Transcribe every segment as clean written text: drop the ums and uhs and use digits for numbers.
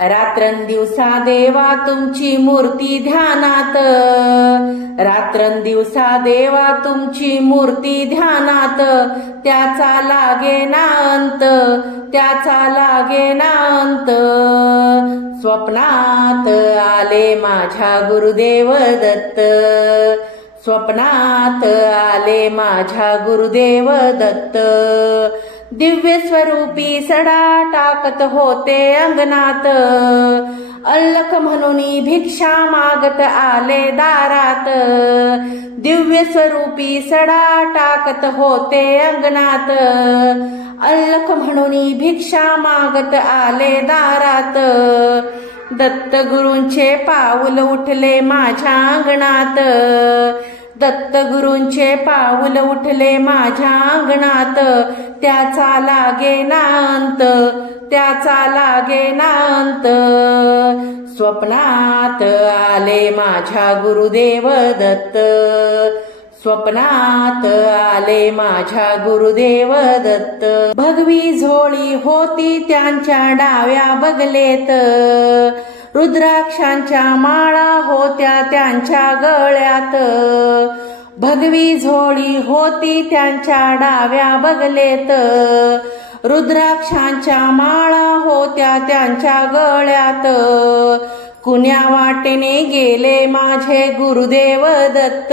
रात्रंदिवसा देवा तुमची मूर्ती ध्यानात, रात्रंदिवसा देवा तुमची मूर्ती ध्यानात, त्याचा लागेना अंत, त्याचा लागेना अंत। स्वप्नात आले माझ्या गुरुदेव दत्त, स्वप्नात आले माझ्या गुरुदेव दत्त। दिव्य स्वरूपी सडा टाकत होते अंगणात, अल्लख म्हणून भिक्षा मागत आले दारात। दिव्य स्वरूपी सडा टाकत होते अंगणात, अल्लख म्हणून भिक्षा मागत आले दारात। दत्त गुरूंचे पाऊल उठले माझ्या अंगणात, दत्त गुरूंचे पाऊल उठले माझ्या अंगणात, त्याचा लागेना अंत, त्याचा लागेना अंत। स्वप्नात आले माझ्या गुरुदेव दत्त, स्वप्नात आले माझ्या गुरुदेव दत्त। भगवी झोळी होती त्यांच्या डाव्या बगलेत, रुद्राक्षांच्या माळा होत्या त्यांच्या गळ्यात। भगवी झोळी होती त्यांच्या डाव्या बगलेत, रुद्राक्षांच्या माळा होत्या त्यांच्या गळ्यात। कुण्या वाटेने गेले माझे गुरुदेव दत्त,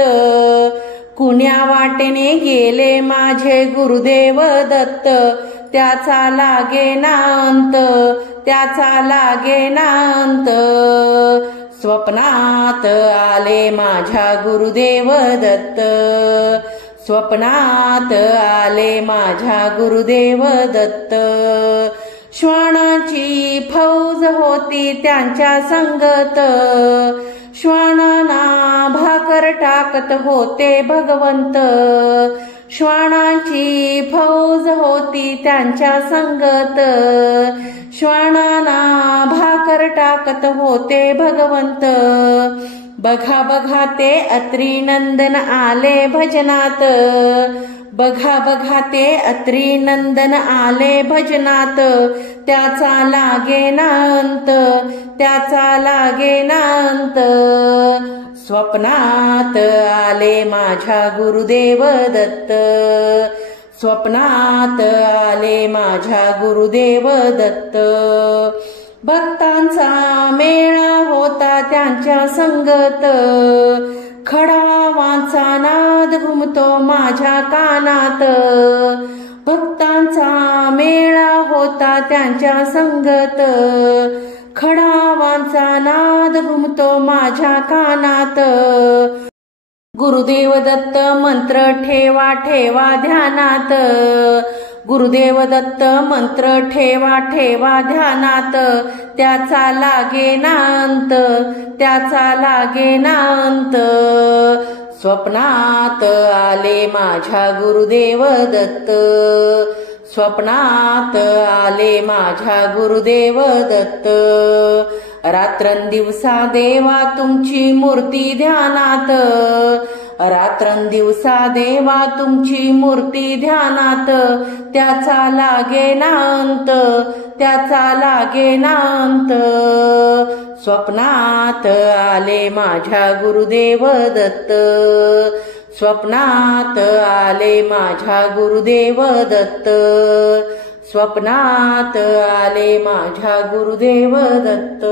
कुण्या वाटेने गेले माझे गुरुदेव दत्त, त्याचा लागेना अंत, त्याचा लागेना अंत। स्वप्नात आले माझ्या गुरुदेव दत्त, स्वप्नात आले माझ्या गुरुदेव दत्त। श्वानांची फौज होती त्यांच्या संगत, श्वानांना भाकर टाकत होते भगवंत। श्वानांची फौज होती त्यांच्या संगत, श्वानांना भाकर टाकत होते भगवंत। बघा बघा ते अत्री नंदन आले भजनात, बघा बघा ते अत्री नंदन आले भजनात, त्याचा लागेना अंत, त्याचा लागेना अंत। स्वप्नात आले माझ्या गुरुदेव दत्त, स्वप्नात आले माझ्या गुरुदेव दत्त। भक्तांचा मेळा होता त्यांच्या संगत, खडावांचा नाद घुमतो माझ्या कानात। भक्तांचा मेळा होता त्यांच्या संगत, खडावांचा नाद घुमतो माझ्या कानात। गुरुदेव दत्त मंत्र ठेवा ठेवा ध्यानात, गुरुदेव दत्त मंत्र ठेवा ठेवा ध्यानात, त्याचा लागेना अंत, त्याचा लागेना अंत। स्वप्नात आले माझ्या गुरुदेव दत्त, स्वप्नात आले माझ्या गुरुदेव दत्त। रात्रंदिवसा देवा तुमची मूर्ती ध्यानात, रात्रंदिवसा देवा तुमची मूर्ती ध्यानात, त्याचा लागेना अंत, त्याचा लागेना अंत। स्वप्नात आले माझ्या गुरुदेव दत्त, स्वप्नात आले माझ्या गुरुदेव दत्त, स्वप्नात आले माझ्या गुरुदेव दत्त।